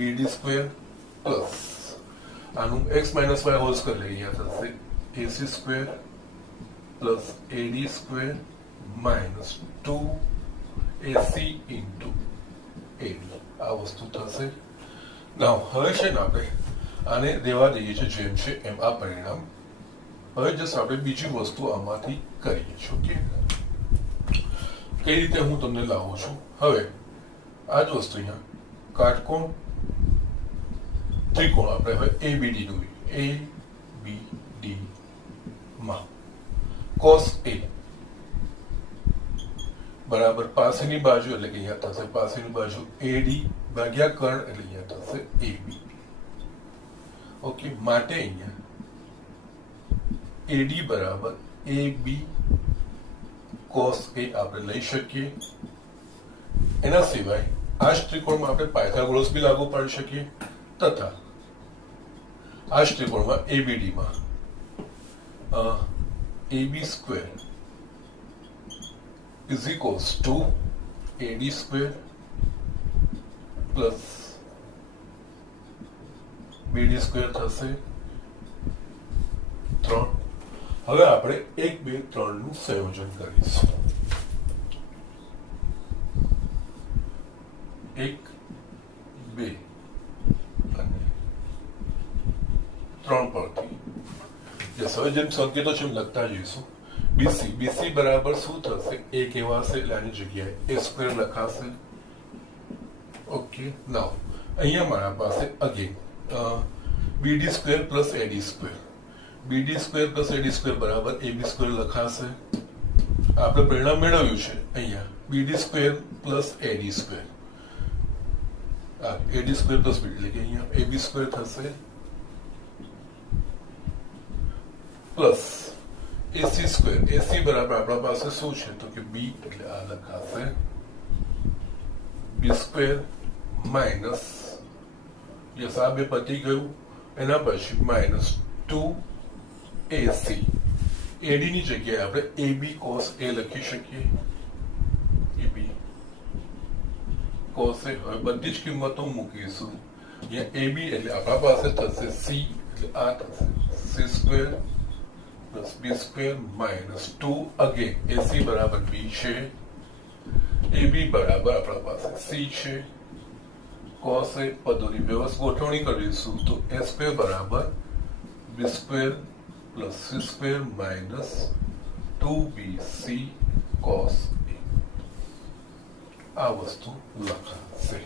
બીડી સ્ક્વેર પ્લસ આનું X minus Y whole square લઈએ, અહીંયા થશે AC square plus AD square minus 2ac into AD, આ વસ્તુ થશે. નાવ હવે છે ને આપણે આને દેવા દઈએ છીએ જેમ છે એમ આ પરિણામ. હવે જસ્ટ આપણે બીજી વસ્તુ આમાંથી કરીએ છીએ. ઓકે, કઈ રીતે હું તમને લાવું છું. હવે આ જ વસ્તુ અહીંયા કાટકોણ ત્રિકોણ આપણે હવે એબીડી દોરી, એબીડી માં cos a બરાબર પાસેની બાજુ એટલે કે અહીંયા થશે પાસેની બાજુ એડી ભાગ્યા કર્ણ એટલે અહીંયા થશે એબી. ઓકે, માટે અહીંયા એડી બરાબર એબી cos a આપણે લઈ શકીએ. એના સિવાય આ જ ત્રિકોણમાં આપણે પાયથાગોરસ બી લાગુ પાડી શકીએ, તથા આ જ ત્રિકોણમાં એબીડી માં AB square is equals to AD square plus BD square થશે 3. હવે આપણે 1 2 3 નું સંયોજન કરીશું. 1 2 અને 3 પરથી હવે જેમ સંકેતો છે લખતા જઈશું. બીસી બરાબર શું થશે, એ કહેવાશે એટલે આની જગ્યાએ એ સ્ક્વેર લખાશે. ઓકે, નાવ અહીંયા મારા પાસે અગેન બીડી સ્ક્વેર પ્લસ એડી સ્ક્વેર, બીડી સ્ક્વેર પ્લસ એડી સ્ક્વેર બરાબર એબી સ્ક્વેર લખાશે. આપણે પરિણામ મેળવ્યું છે અહીંયા BD square plus AD square, એડી સ્ક્વેર પ્લસ બીડી એટલે કે અહીંયા એબી સ્ક્વેર થશે પ્લસ એસી સ્ક્વેર. એસી બરાબર આપણા પાસે શું છે તો કે બી એટલે આ લખાશે બી સ્ક્વેર માઇનસ યસ આ બે પતી ગયું, એના પછી માઇનસ 2ac. એડી ની જગ્યાએ આપણે એબી કોસ એ લખી શકીએ, એબી કોસ એ. હવે બધી જ કિંમતો મૂકીશું. અહીંયા એબી એટલે આપણા પાસે થશે સી એટલે આ થશે C square plus b square minus 2 again એસી બરાબર બી છે, એબી બરાબર આપણા પાસે સી છે. કોસ એ પદોની વ્યવસ્થિત ગોઠવણી કરીશું તો એ સ્ક્વેર બરાબર b square plus c square minus 2bc cos A, આ વસ્તુ લખાશે.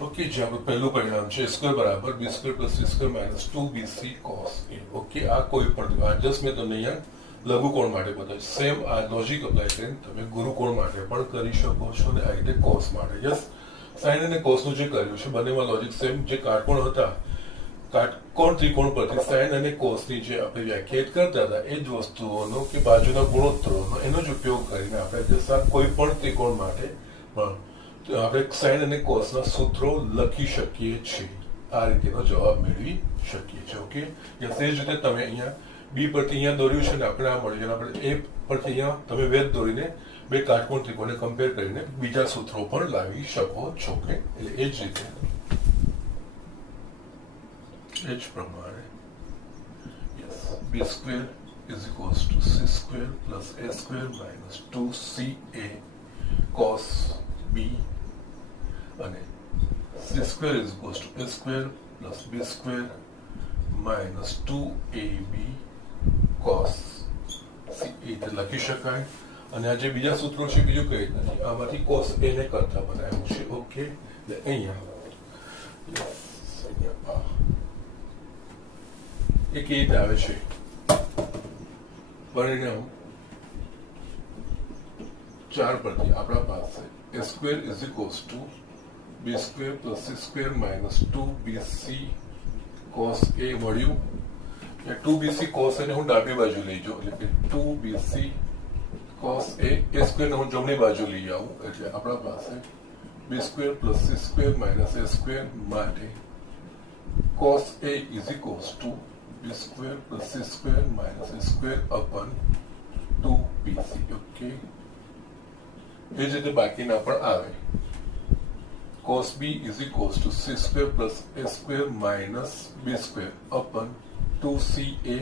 ઓકે, જે આપણું પહેલું પરિણામ છે સ્ક્વેર બરાબર b square plus c square minus 2bc cos A. Okay, આ કોઈ પણ આ જસ્ટ મેં તમને અહીંયા લઘુકોણ માટે બતાવ્યું. સેમ આ લોજિક અપ્લાય કરીને તમે ગુરુકોણ માટે પણ કરી શકો છો અને આ રીતે કોસ માટે. યસ, સાઇન અને કોસનું જે કર્યું છે બંનેમાં લોજિક સેમ. જે કાટકોણ હતા, કાટકોણ ત્રિકોણ પરથી સાઇન અને કોસની જે આપણે વ્યાખ્યાયિત કરતા હતા એ જ વસ્તુઓનો કે બાજુના ગુણોત્તરોનો એનો જ ઉપયોગ કરીને આપણે જસા કોઈ પણ ત્રિકોણ માટે પણ આપણે સાઇન અને કોસના સૂત્રો લખી શકીએ છીએ. આ રીતેનો જવાબ મેળવી શકીએ છીએ. ઓકે, યસ, એ જ રીતે તમે અહીંયા બી પરથી અહીંયા દોર્યું છે ને આપણે આ મળ્યું છે, આપણે એ પરથી અહીંયા તમે વેધ દોરીને બે કાટકોણ ત્રિકોણને કમ્પેર કરીને બીજા સૂત્રો પણ લાવી શકો છો. કે એટલે એ જ રીતે એ જ પ્રમાણે yes b square is equals to c square plus a square minus 2ca cos B અને c square is equals to a square plus b square minus 2ab cos C એ લખી શકાય. અને આ જે બીજા સૂત્રો છે બીજું કઈ નથી, આમાંથી કોસ એ ને કરતા બનાવ્યું છે. ઓકે, એટલે અહીંયા એ કેવી રીતે આવે છે પરિણામ 4 પરથી આપણા પાસે a square is equals to b square plus c square minus 2bc cos A મળ્યું. 2bc cos a ને હું ડાબી બાજુ લઈ જાઉં એટલે કે 2bc cos a સ્ક્વેર ને હું જમણી બાજુ લઈ આવું એટલે આપણા પાસે b square plus c square minus a square માટે cos a is equals to b square plus c square minus a square upon 2bc. Okay, એ જ રીતે બાકીના પણ આવે cos b is equals to c square plus a square minus b square upon 2ca.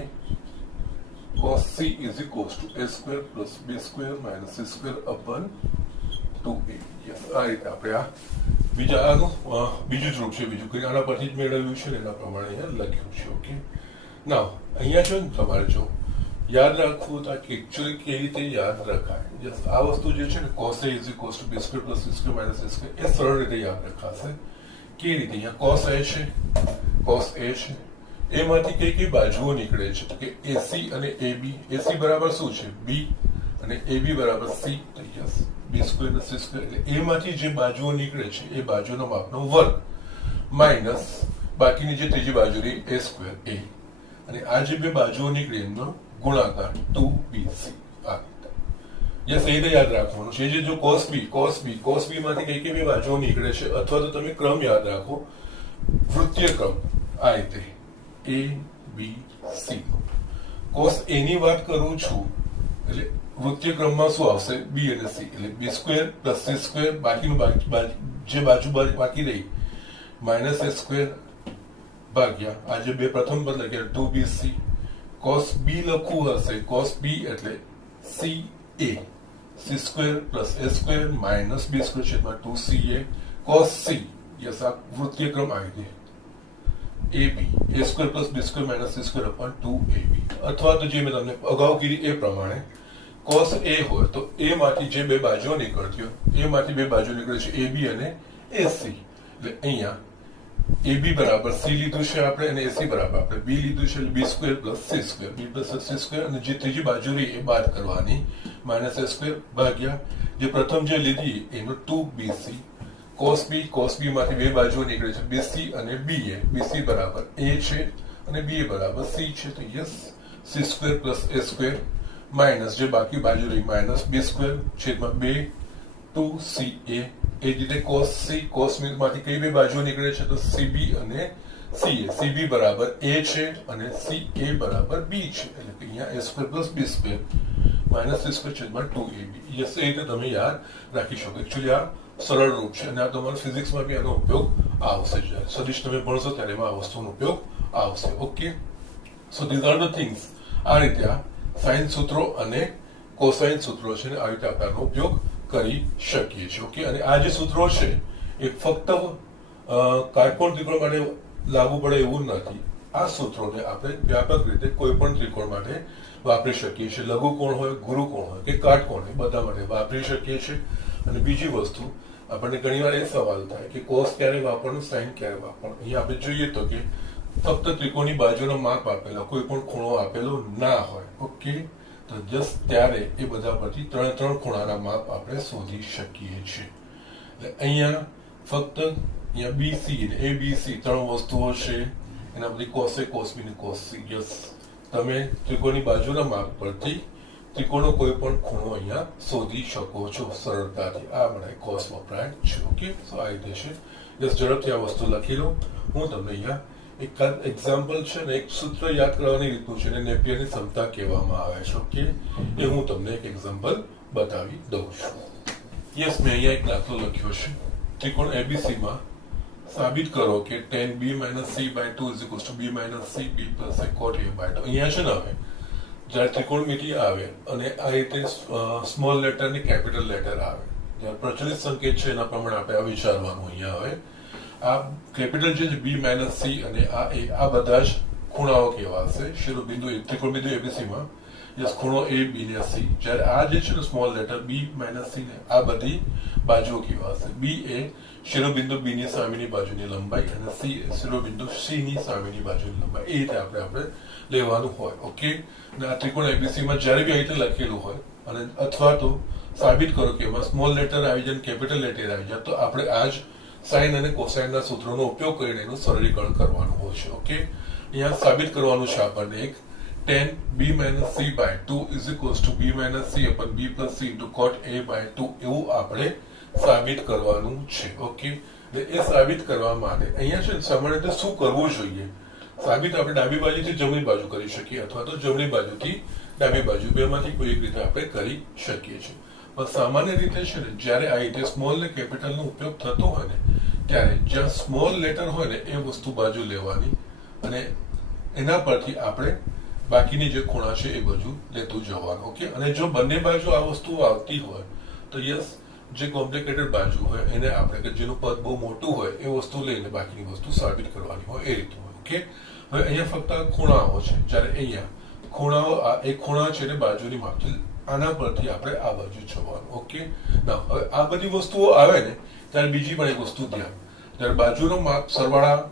cos c is equals to a square plus b square minus c square upon 2a. Yes, આ રીતે આપણે આ બીજું જ રૂપ છે, બીજું કંઈ આના પરથી જ મેળવ્યું છે એના પ્રમાણે અહીંયા લખ્યું છે. ઓકે, નાવ અહીંયા જો ને તમારે જો યાદ રાખવું તો એકચ્યુઅલી કેવી રીતે યાદ રખાય. યસ, આ વસ્તુ જે છે ને cos a is equals to b square plus c square minus a square એ સરળ રીતે યાદ રખાશે. કેવી રીતે? અહીંયા cos a છે, એમાંથી કઈ કઈ બાજુઓ નીકળે છે તો કે AC અને AB. AC બરાબર શું છે? B અને AB બરાબર C. તો યસ, b સ્ક્વેર અને c સ્ક્વેર એટલે એમાંથી જે બાજુઓ નીકળે છે એ બાજુનો માપનો વર્ગ માઇનસ બાકીની જે ત્રીજી બાજુ રહી a સ્ક્વેર a અને આ જે બે બાજુઓ નીકળી એમનો ગુણાકાર 2bc. આ યસ, એ રીતે યાદ રાખવાનું છે. જે જો cos b માંથી કઈ કઈ બે બાજુઓ નીકળે છે અથવા તો તમે ક્રમ યાદ રાખો, વૃત્તીય ક્રમ આ રીતે a b c. cos a ની વાત કરું છું એટલે વૃત્તીય ક્રમમાં શું આવશે? b અને c એટલે b square plus c square, બાકીનું જે બાજુ બાકી રહી માઇનસ a સ્ક્વેર ભાગ્યા આ જે બે પ્રથમ પદ લખ્યા 2bc. cos b લખવું હશે cos b એટલે ca, c square plus a square minus b square છેદમાં 2ca. cos c યસ, આ વૃત્તીય ક્રમ આવી ગઈ ab, a square plus b square minus c square upon 2ab. અથવા તો જે મેં તમને અગાઉ કીધી એ પ્રમાણે cos a હોય તો a માંથી જે બે બાજુઓ નીકળતી હોય એમાંથી બે બાજુ નીકળે છે ab અને ac. એટલે અહીંયા ab બરાબર c લીધું છે આપણે અને ac બરાબર આપણે b લીધું છે એટલે b square plus c square, b plus c square અને જે ત્રીજી બાજુ રહી એ બાદ કરવાની માઇનસ a સ્ક્વેર ભાગ્યા જે પ્રથમ જે લીધી એનો 2bc. cos b માંથી બે બાજુઓ નીકળે છે bc અને ba. bc બરાબર a છે અને ba બરાબર c છે. તો yes, c square plus a square minus જે બાકી બાજુ રહી માઇનસ b સ્ક્વેર છેદમાં 2ca. એ જ રીતે cos માંથી કઈ બે બાજુઓ નીકળે છે તો cb અને ca. cb બરાબર a છે અને ca બરાબર b છે એટલે કે અહીંયા a square plus b square minus c square છેદમાં 2ab. યસ, એ રીતે તમે યાદ રાખી શકો. એકચ્યુઅલી આ સરળ રૂપ છે અને આ તમારા ફિઝિક્સમાં બી આનો ઉપયોગ આવશે. જ્યારે સદિશ તમે ભણશો ત્યારે એમાં આ વસ્તુનો ઉપયોગ આવશે. Okay, so these are the things. આ રીતે આ સાઇન સૂત્રો અને કોસાઇન સૂત્રો છે ને આવી રીતે આપણે આનો ઉપયોગ કરી શકીએ છીએ. ઓકે, અને આ જે સૂત્રો છે એ ફક્ત કાટકોણ ત્રિકોણ માટે લાગુ પડે એવું નથી. આ સૂત્રોને આપણે વ્યાપક રીતે કોઈ પણ ત્રિકોણ માટે વાપરી શકીએ છીએ. લઘુકોણ હોય, ગુરુકોણ હોય કે કાટકોણ હોય બધા માટે વાપરી શકીએ છીએ. અને બીજી વસ્તુ આપણને ઘણીવાર એ સવાલ થાય કે કોસ ક્યારે વાપરવું, સાઇન ક્યારે વાપરવું. અહીંયા આપણે જોઈએ તો કે ફક્ત ત્રિકોણની બાજુનો માપ આપેલો, કોઈ પણ ખૂણો આપેલો ના હોય. ઓકે, તો જસ્ટ ત્યારે એ બધા પરથી ત્રણ ખૂણાના માપ આપણે શોધી શકીએ છીએ. એટલે અહીંયા ફક્ત અહીંયા BC અને ABC ત્રણ વસ્તુઓ છે, એના બધી cos A, cos B અને cos C. યસ, તમે ત્રિકોણની બાજુના માપ પરથી ત્રિકોણનો કોઈ પણ ખૂણો અહીંયા શોધી શકો છો સરળતાથી. આ મને cos વપરાય છે. ઓકે, સો આ રીતે છે. યસ, ઝડપથી આ વસ્તુ લખી લો. હું તમને અહીંયા એક એક્ઝામ્પલ છે ને એક સૂત્ર યાદ કરવાની રીતનું છે ને નેપિયરની ક્ષમતા કહેવામાં આવે છે. ઓકે, એ હું તમને એક એક્ઝામ્પલ બતાવી દઉં છું. યસ, મેં અહીંયા એક દાખલો લખ્યો છે. ત્રિકોણ ABC માં સાબિત કરો કે tan b - c/2 = b - c b + a cot a/2. અહીંયા છે ને હવે જ્યારે ત્રિકોણમિતિ આવે અને આ રીતે સ્મોલ લેટર ને કેપિટલ લેટર આવે, જ્યારે પ્રચલિત સંકેત છે એના પ્રમાણે આપણે આ વિચારવાનું. અહીંયા હવે આ કેપિટલ જે b - c અને આ બધા જ ખૂણાઓ કહેવાશે. શિરોબિંદુ ત્રિકોણબિંદુ ABC માં યસ ખૂણો a b ને c. જ્યારે આ જે છે ને સ્મોલ લેટર b - c ને આ બધી બાજુઓ કહેવાશે. b એ શિરોબિંદુ b ની સામેની બાજુની લંબાઈ અને c એ શિરોબિંદુ c ની સામેની બાજુની લંબાઈ. એ રીતે આપણે લેવાનું હોય. ઓકે, અને આ ત્રિકોણ ABC માં જ્યારે બી આ રીતે લખેલું હોય અને અથવા તો સાબિત કરો કે એમાં સ્મોલ લેટર આવી જાય કેપિટલ લેટર આવી જાય તો આપણે આ જ સાઇન અને કોસાઇનના સૂત્રોનો ઉપયોગ કરીને એનું સરળીકરણ કરવાનું હોય છે. ઓકે, અહીંયા સાબિત કરવાનું છે આપણને એક tan b minus c by 2 is equals to b minus c upon b plus c into cot a by 2 એવું આપણે સાબિત કરવાનું છે. ઓકે, એ સાબિત કરવા માટે અહીંયા છે સામાન્ય રીતે શું કરવું જોઈએ? સાબિત આપણે ડાબી બાજુથી જમણી બાજુ કરી શકીએ અથવા તો જમણી બાજુથી ડાબી બાજુ, બેમાંથી કોઈ એક રીતે આપણે કરી શકીએ છીએ. પણ સામાન્ય રીતે છે ને જ્યારે આ રીતે સ્મોલ ને કેપિટલ નો ઉપયોગ થતો હોય ને ત્યારે જ્યાં સ્મોલ લેટર હોય ને એ વસ્તુ બાજુ લેવાની અને એના પરથી આપણે બાકીની જે ખૂણા છે એ બાજુ લેતું જવાનું. ઓકે, અને જો બંને બાજુ આ વસ્તુ આવતી હોય તો યસ, જે કોમ્પ્લિકેટેડ બાજુ હોય એને આપણે કે જેનું પદ બહુ મોટું હોય એ વસ્તુ લઈને બાકીની વસ્તુ સાબિત કરવાની હોય એ રીતે હોય. ઓકે, હવે અહીંયા ફક્ત ખૂણાઓ છે, જ્યારે અહીંયા ખૂણાઓ એક ખૂણા છે ને બાજુની માપથી આના પરથી આપણે આ બાજુ જવાનું. ઓકે, ના હવે આ બધી વસ્તુઓ આવે ને ત્યારે બીજી પણ એક વસ્તુ ધ્યાન, જ્યારે બાજુનો માપ સરવાળા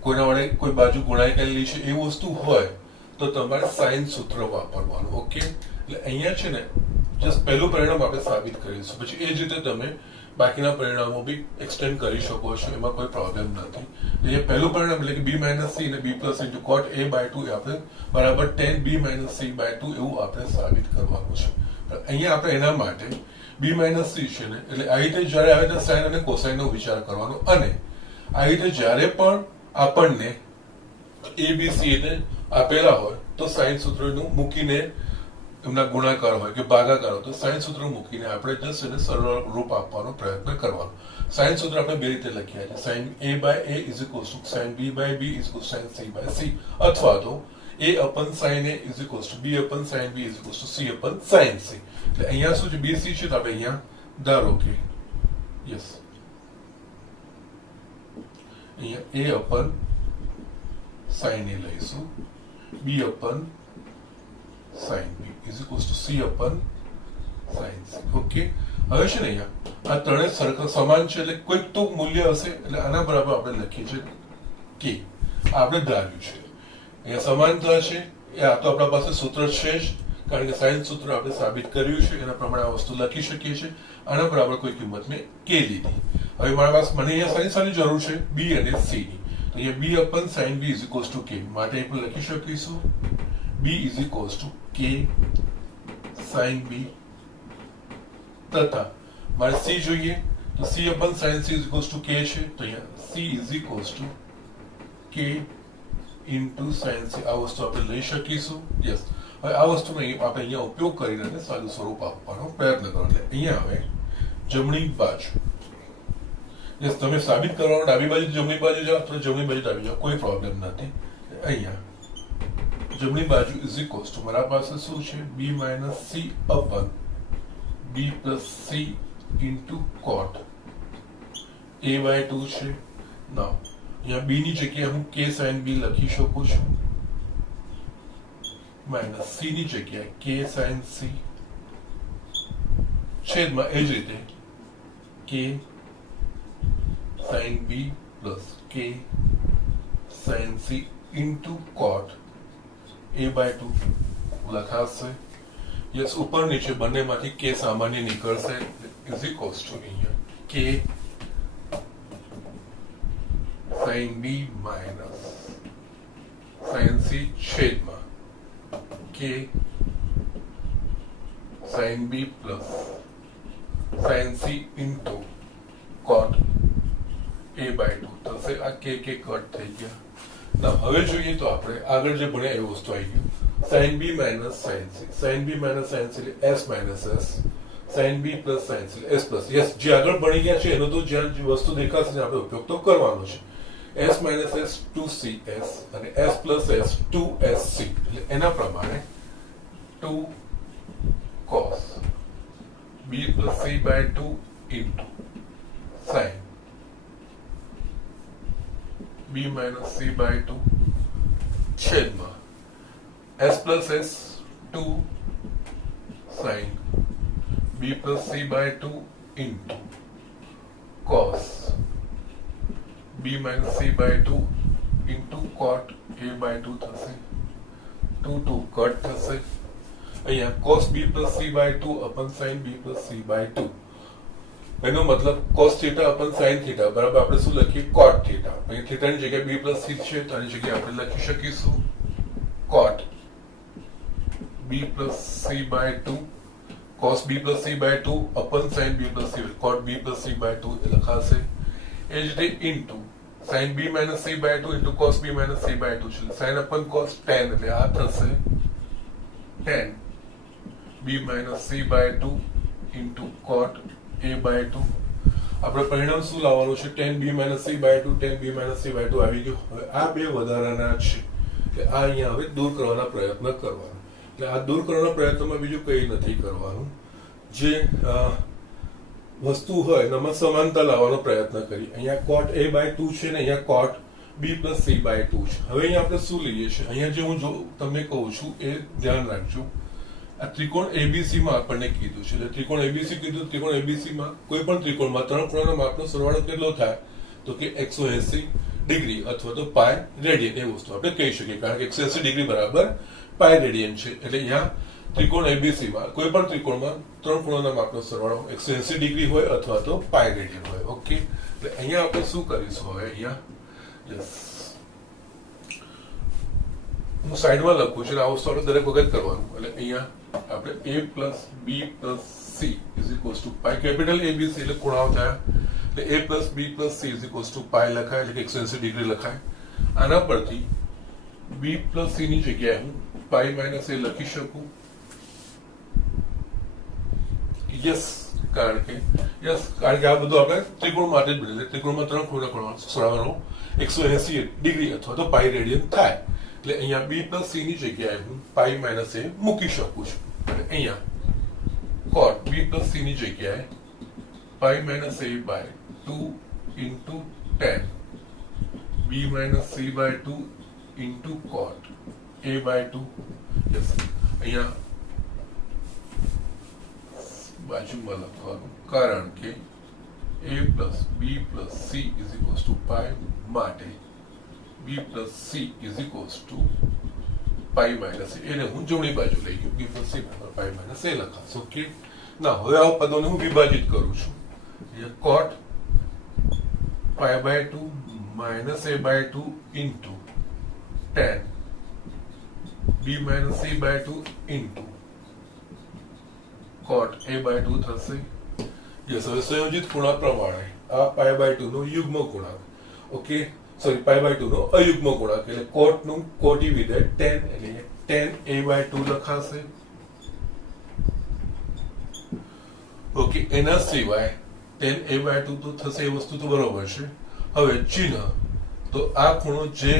કોઈના વડે કોઈ બાજુ ગુણાઈ ગયેલી છે એ વસ્તુ હોય તો તમારે સાઇન સૂત્ર વાપરવાનું. ઓકે, એટલે અહીંયા છે ને જસ્ટ પહેલું પરિણામ આપણે સાબિત કરીશું, પછી એ જ રીતે તમે બાકીના પરિણામો બી એક્સટેન્ડ કરી શકો છો, એમાં કોઈ પ્રોબ્લેમ નથી. એ પહેલું પરિણામ એટલે કે b minus c અને b plus into cot a by 2 એ આપણે બરાબર tan b minus c by 2 એવું આપણે સાબિત કરવાનું છે. અહીંયા આપણે એના માટે b minus c છે ને એટલે આ રીતે જ્યારે આવે ત્યારે સાઇન અને કોસાઇન નો વિચાર કરવાનો, અને આ રીતે જ્યારે પણ આપણને ABC ને આપેલા હોય તો સાઇન સૂત્રનું મૂકીને એમના ગુણાકાર હોય કે ભાગાકાર હોય તો સાઇન સૂત્ર મૂકીને આપણે જસ્ટ એને સરળ રૂપ આપવાનો પ્રયત્ન કરવાનો. સાઇન સૂત્ર આપણે બે રીતે લખ્યા છે, sine a by a is equals to sine b by b is equals to sine c by c, અથવા તો a upon sin a is equals to b upon sin b is equals to c upon sin c. એટલે અહીંયા શું છે, BC છે તો આપણે અહીંયા ધારો કે યસ અહીંયા a upon sin a લઈશું, b upon sin b is equals to c upon sin c. Okay, હવે છે ને અહીંયા આ ત્રણે સરખા સમાન છે એટલે કોઈક તો મૂલ્ય હશે એટલે આના બરાબર આપણે લખીએ છીએ કે આપણે ધાર્યું છે અહીંયા સમાનતા છે એ આ તો આપણા પાસે સૂત્ર છે જ, કારણ કે સાઇન સૂત્ર આપણે સાબિત કર્યું છે, એના પ્રમાણે આ વસ્તુ લખી શકીએ છીએ. આના બરાબર કોઈ કિંમત મેં કે લીધી. હવે મારા પાસે મને અહીંયા સાઇન સાની જરૂર છે b અને c ની, તો અહીંયા b upon sin b is equals to k માટે આપણે લખી શકીશું b is equals to k sin b, તથા મારે c જોઈએ તો c upon sin c is equals to k છે, તો અહીંયા c is equals to k into sin c આ વસ્તુ આપણે લઈ શકીશું. યસ, હવે આ વસ્તુનો આપણે અહીંયા ઉપયોગ કરીને સાદું સ્વરૂપ આપવાનો પ્રયત્ન કરો. એટલે અહીંયા હવે જમણી બાજુ યસ, તમે સાબિત કરવાનો ડાબી બાજુ જમણી બાજુ જાઓ તો જમણી બાજુ ડાબી જાઓ, કોઈ પ્રોબ્લેમ નથી. અહીંયા જમણી બાજુ ઇઝ ઇક્વલ્સ ટુ મારા પાસે શું છે, b minus c upon b plus c into cot a by 2 છે. ના અહીંયા b ની જગ્યાએ હું k sin b લખી શકું છું, માઇનસ c ની જગ્યાએ k sin c છેદમાં એ જ રીતે k sin b plus k sin c into cot a by 2 લખાશે. યસ, ઉપર નીચે બંનેમાંથી k સામાન્ય નીકળશે ઇઝ ઇક્વલ્સ ટુ અહીંયા k sin b minus sin c છેદમાં k sin b plus sin c into cot a by 2 થશે. આ k કટ થઈ ગયા. ના હવે જોઈએ તો આપણે આગળ જે ભણ્યા એ વસ્તુ આવી ગયું, sin b minus sin c, sin b minus sin c એટલે s minus s, sin b plus sin c s plus. Yes, જે આગળ ભણી ગયા છે એનો તો જ્યાં જે વસ્તુ દેખાશે ને આપણે ઉપયોગ તો કરવાનો છે. s minus s 2cs અને s plus s 2sc, એટલે એના પ્રમાણે 2 cos b plus c by 2 into sin b minus c by 2 છેદમાં s plus s 2 sin b plus c by 2 into cos b minus c by 2 into cot a by 2 થશે. 2 કટ થશે. અહીંયા cos b plus c by 2 upon sin b plus c by 2 એનો મતલબ cos થીટા અપન sin થીટા બરાબર આપણે શું લખીએ cot થીટા. અહીં થીટાની જગ્યાએ b પ્લસ c છે તો આની જગ્યાએ આપણે લખી શકીશું cot b plus c by 2 cos b plus c by 2 અપન sin b plus c cot b plus c by 2 એ લખાશે. એ જ રીતે into sin b minus c by 2 into cos b minus c by 2 છે sin અપન cos tan એટલે આ થશે tan b minus c by 2 into cot a by 2. આપણે પરિણામ શું લાવવાનું છે tan b minus c by 2 tan b minus c by 2 આવી ગયું. હવે આ બે વધારાના છે એટલે આ અહીંયા હવે દૂર કરવાના પ્રયત્ન કરવાનો. એટલે આ દૂર કરવાના પ્રયત્નમાં બીજું કંઈ નથી કરવાનું. જે વસ્તુ હોય એમાં સમાનતા લાવવાનો પ્રયત્ન કરી. અહીંયા cot a બાય 2 છે ને અહીંયા cot b plus c by 2 છે. હવે અહીંયા આપણે શું લઈએ છીએ અહીંયા જે હું તમને કહું છું એ ધ્યાન રાખજો. આ ત્રિકોણ ABC માં આપણને કીધું છે એટલે ત્રિકોણ ABC કીધું. ત્રિકોણ ABC માં કોઈ પણ ત્રિકોણમાં ત્રણ ખૂણાના માપનો સરવાળો કેટલો થાય તો કે 180 ડિગ્રી અથવા તો પાય રેડિયન એ વસ્તુ આપણે કહી શકીએ કારણ કે 180 ડિગ્રી બરાબર પાય રેડિયન છે. એટલે અહીંયા ત્રિકોણ ABC માં કોઈ પણ ત્રિકોણમાં ત્રણ ખૂણાના માપનો સરવાળો 180 ડિગ્રી હોય અથવા તો પાય રેડિયન હોય. ઓકે એટલે અહીંયા આપણે શું કરીશું હવે અહીંયા યસ હું સાઈડમાં લખું છું આ વસ્તુ આપણે દરેક વખત કરવાનું. એટલે અહીંયા આપણે a plus b plus c is equals to pi capital ABC એટલે ખૂણાઓ થયા એટલે a plus b plus c is equals to pi લખાય એટલે કે 180 ડિગ્રી લખાય. આના પરથી b પ્લસ c ની જગ્યાએ હું પાય માઇનસ a લખી શકું. યસ કારણ કે આ બધું આપણે ત્રિકોણ માટે જ બને. ત્રિકોણમાં ત્રણ ખૂણા સરવાળો 180 ડિગ્રી અથવા તો પાય રેડિયન થાય એટલે અહીંયા b પ્લસ c ની જગ્યાએ હું પાઈ માઇનસ a મૂકી શકું છું. અને અહીંયા cot b પ્લસ c ની જગ્યાએ pi minus a by 2 into tan b minus c by 2 into cot a by 2. Yes અહીંયા બાજુમાં લખવાનું કારણ કે a plus b plus c is equals to pi માટે b plus c is equals to pi minus a. એને હું જમણી બાજુ લઈ ગયો b plus c pi minus a લખાશ. ઓકે ના હવે આ પદોને હું વિભાજિત કરું છું. cot pi by 2 minus a by 2 into tan b minus c by 2 into cot a by 2 થશે. યસ હવે સંયોજિત ખૂણા પ્રમાણે આ પાઈ બાય 2 નો યુગ્મ ગુણાંક. ઓકે સોરી પાઈ બાય 2 નો અયુગ્મ ગુણાંક એટલે cot નું કોટી વિધેય tan એટલે tan a બાય 2 લખાશે. ઓકે એના સિવાય tan a બાય 2 તો થશે એ વસ્તુ તો બરોબર છે. હવે ચિહ્ન તો આ ખૂણો જે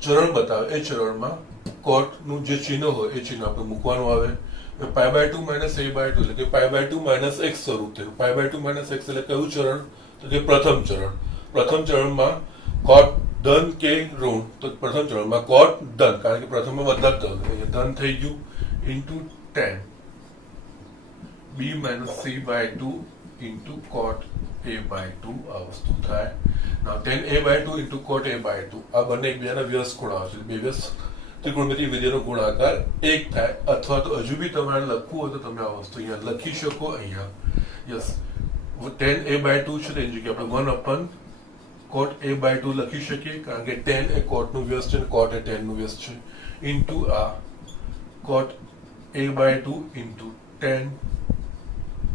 ચરણ બતાવે એ ચરણમાં cot નું જે ચિહ્ન હોય એ ચિહ્ન આપણે મૂકવાનું આવે. Pi by 2 minus a by 2 એટલે કે પાઈ બાય 2 માઇનસ x શરૂ થયું. પાઈ બાય 2 માઇનસ x એટલે કયું ચરણ તો કે પ્રથમ ચરણ. પ્રથમ ચરણમાં cot ધન કે ઋણ તો પ્રથમ ચરણમાં cot ધન કારણ કે પ્રથમમાં બધા ધન ધન થઈ ગયું into tan b minus c by 2 into cot a by 2 આ વસ્તુ થાય. now tan a by 2 into cot a by 2 આ બંને એકબીજાના વ્યસ્ત ખૂણા છે. બે વ્યસ્ત ત્રિકોણમિતિ વિધેયનો ગુણાકાર 1 થાય અથવા તો હજુ બી તમારે લખવું હોય તો તમે આ વસ્તુ અહીંયા લખી શકો. અહીંયા યસ tan a બાય 2 છે તેની જગ્યાએ આપણે 1 અપન cot a બાય 2 લખી શકીએ કારણ કે tan એ cot નું વ્યસ્ત છે અને cot એ tan નું વ્યસ્ત છે ઇન્ટુ આ cot a by 2 into tan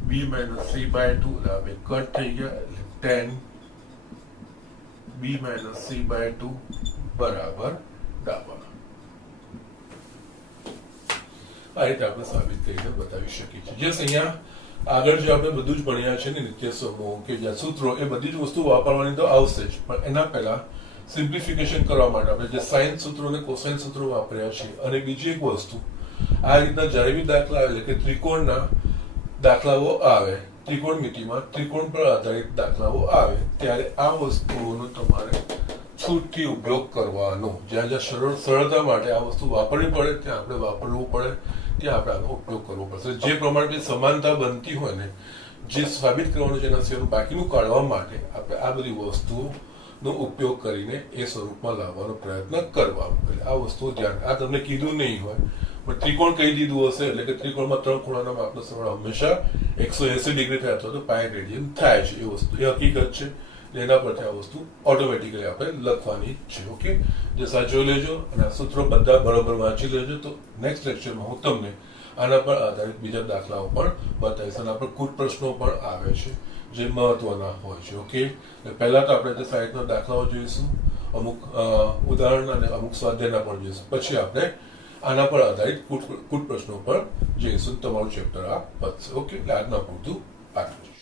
b minus c by 2 આ બે કટ થઈ ગયા એટલે tan b minus c by 2 બરાબર ડાબા. આ રીતે આપણે સાબિત કરીને બતાવી શકીએ છીએ. જે અહીંયા આગળ જે આપણે બધું જ ભણ્યા છે ને નિત્ય સમૂહ કે જ્યાં સૂત્રો એ બધી જ વસ્તુ વાપરવાની તો આવશે જ પણ એના પહેલા સિમ્પ્લિફિકેશન કરવા માટે આપણે જે સાઇન સૂત્રો અને કોસાઇન સૂત્રો વાપર્યા છે. અને બીજી એક વસ્તુ આ રીતના જ્યારે બી દાખલા આવે કે ત્રિકોણના દાખલાઓ આવે ત્રિકોણમિતિમાં ત્રિકોણ પર આધારિત દાખલાઓ આવે ત્યારે આ વસ્તુઓનો તમારે છૂટથી ઉપયોગ કરવાનો. જ્યાં જ્યાં સરળતા માટે આ વસ્તુ વાપરવી પડે ત્યાં આપણે વાપરવું પડે ત્યાં આપણે આનો ઉપયોગ કરવો પડશે. જે પ્રમાણે સમાનતા બનતી હોય ને જે સાબિત કરવાનું છે એના સિવાય બાકીનું કાઢવા માટે આપણે આ બધી વસ્તુઓનો ઉપયોગ કરીને એ સ્વરૂપમાં લાવવાનો પ્રયત્ન કરવાનો. એટલે આ વસ્તુઓ ધ્યાન આ તમને કીધું નહીં હોય પણ ત્રિકોણ કહી દીધું હશે એટલે કે ત્રિકોણમાં 3 ખૂણાના માપનો સરવાળો હંમેશા 180 ડિગ્રી થાય અથવા તો પાય રેડિયન થાય છે. એ વસ્તુ એ હકીકત છે. એના પરથી આ વસ્તુ ઓટોમેટિકલી આપણે લખવાની છે. ઓકે, જે સાચો લેજો અને આ સૂત્રો બધા બરોબર વાંચી લેજો. તો નેક્સ્ટ લેક્ચરમાં હું તમને આના પર આધારિત બીજા દાખલાઓ પણ બતાવીશ. આના પર કુલ પ્રશ્નો પણ આવે છે જે મહત્વના હોય છે. ઓકે, પહેલા તો આપણે સાહિત્યના દાખલાઓ જોઈશું, અમુક ઉદાહરણ અને અમુક સ્વાધ્યાયના પણ જોઈશું. પછી આપણે આના પર આધારિત કુલ પ્રશ્નો પર જઈશું. તમારું ચેપ્ટર આ પતશે. ઓકે, એટલે આજના પૂરતું આટલું.